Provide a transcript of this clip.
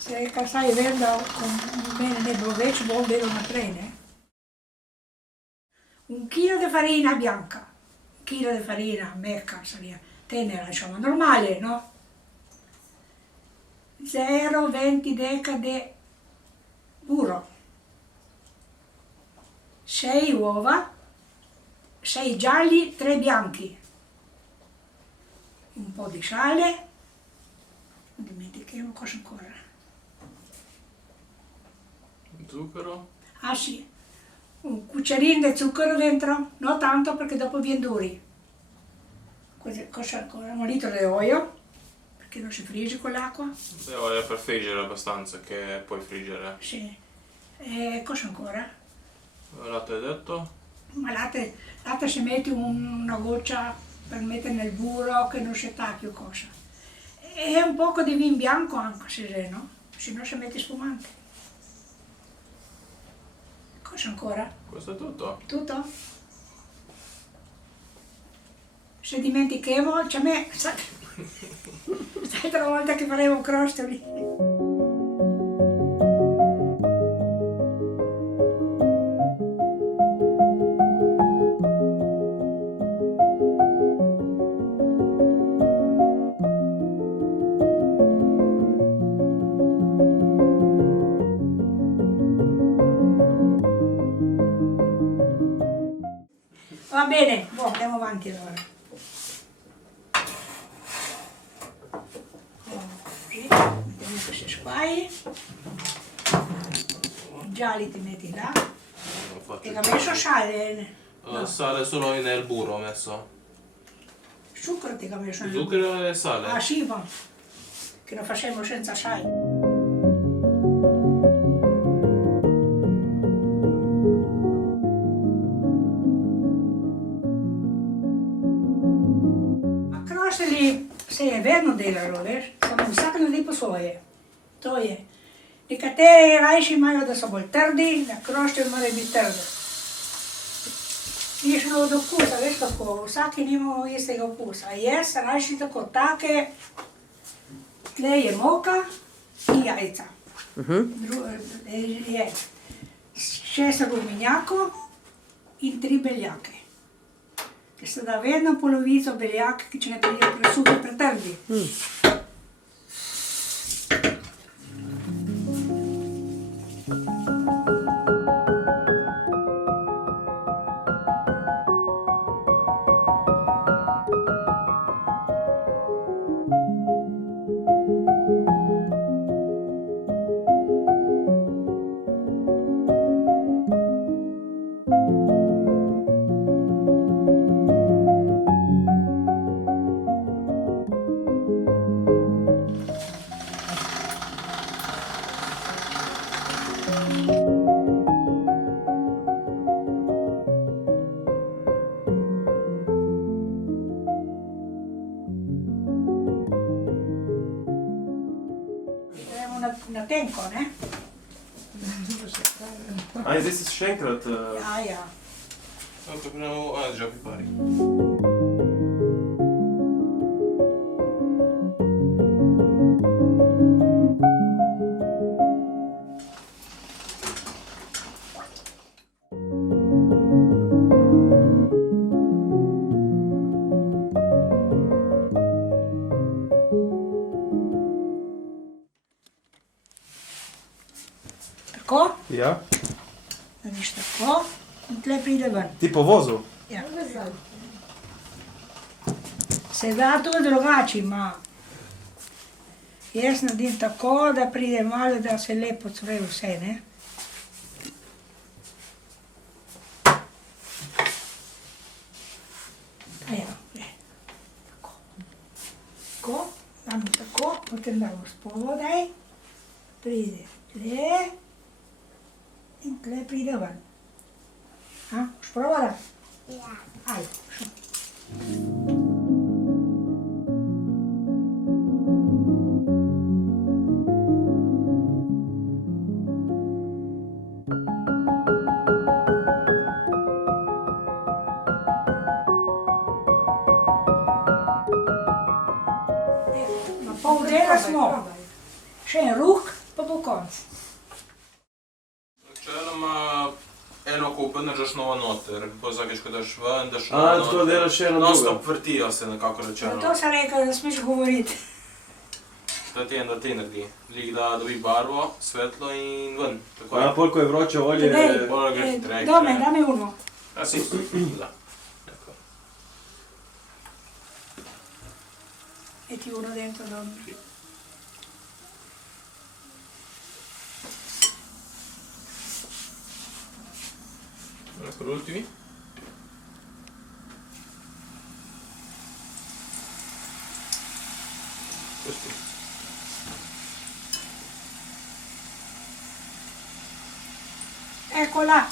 Se sai vendo bene nel brovecio, vuol bere una trene. 1 chilo di farina bianca, 1 chilo di farina mecca, tenera, insomma, normale, no? 0,20 deca di burro, 6 uova, 6 gialli, 3 bianchi, un po' di sale, non dimentichiamo cosa ancora. Zucchero? Ah sì, un cucchiarino di zucchero dentro, non tanto perché dopo viene duri. Cosa ancora? 1 litro di olio, perché non si frigge con l'acqua. Beh, olio per friggere abbastanza che puoi friggere. Sì. E cosa ancora? Latte hai detto? Ma latte si mette una goccia per mettere nel burro che non si tacchi o cosa. E un poco di vino bianco anche se no? Se no si mette spumante. Cosa ancora? Questo è tutto? Tutto? Se dimentichevo, c'è me, sai l'altra volta che facevo crostoli. Va bene, andiamo avanti allora. Così, mettiamo queste squaglie. I gialli ti metti là. E ho messo sale. No. Sale solo nel burro ho messo. Zucchero ti ho messo nel Zucchero e sale? Ah sì, ma che lo facciamo senza sale. Crostoli, se è verno della sono un sacco di pessoe. Toje. Nekatere rajši imajo, da so bolj trdi, na kroštelj morajo biti trdi. Ni šlo od okusa, veš kako, vsaki nimamo istega okusa. Jaz rajši tako take, tle je moka in jajca. Je 6 rumenjakov in 3 beljake. Ker se da vedno polovico beljaka, ki če ne pride presuhi, pretrdi. Una tenko, ne? Ah, this is Schenkrat. Ja, ja. Tanto prendiamo... Ah, già pipari. Tako, Ja. narediš tako in tle pride ven. Ti po vozu? Ja. Se da tudi drugače ima. Jaz naredim tako, da pride malo, da se lepo cvre vse, ne? potem damo spodaj, pride tle in tle pride ven. Boš provala? Ja. Ajde, šel. Na pol dela smo. Še en ruh, pa bo konc. Načeloma eno kupo držaš novo noter, pa vsakeč, ko daš ven, daš A, tako delaš še eno Non drugo. stop vrtijo se nekako rečeno. Zato sem rekel, da smeš govoriti. Da ti en da ti naredi. Lik da dobi barvo, svetlo in ven. Tako A, je. pol, ko je vroče olje, Daj, Moram greš hitrejše. dame uno. Ja, si. Da. Ecco. E ti uno dentro, dammi. Ecco l'ultimi. Questi. Ecco là.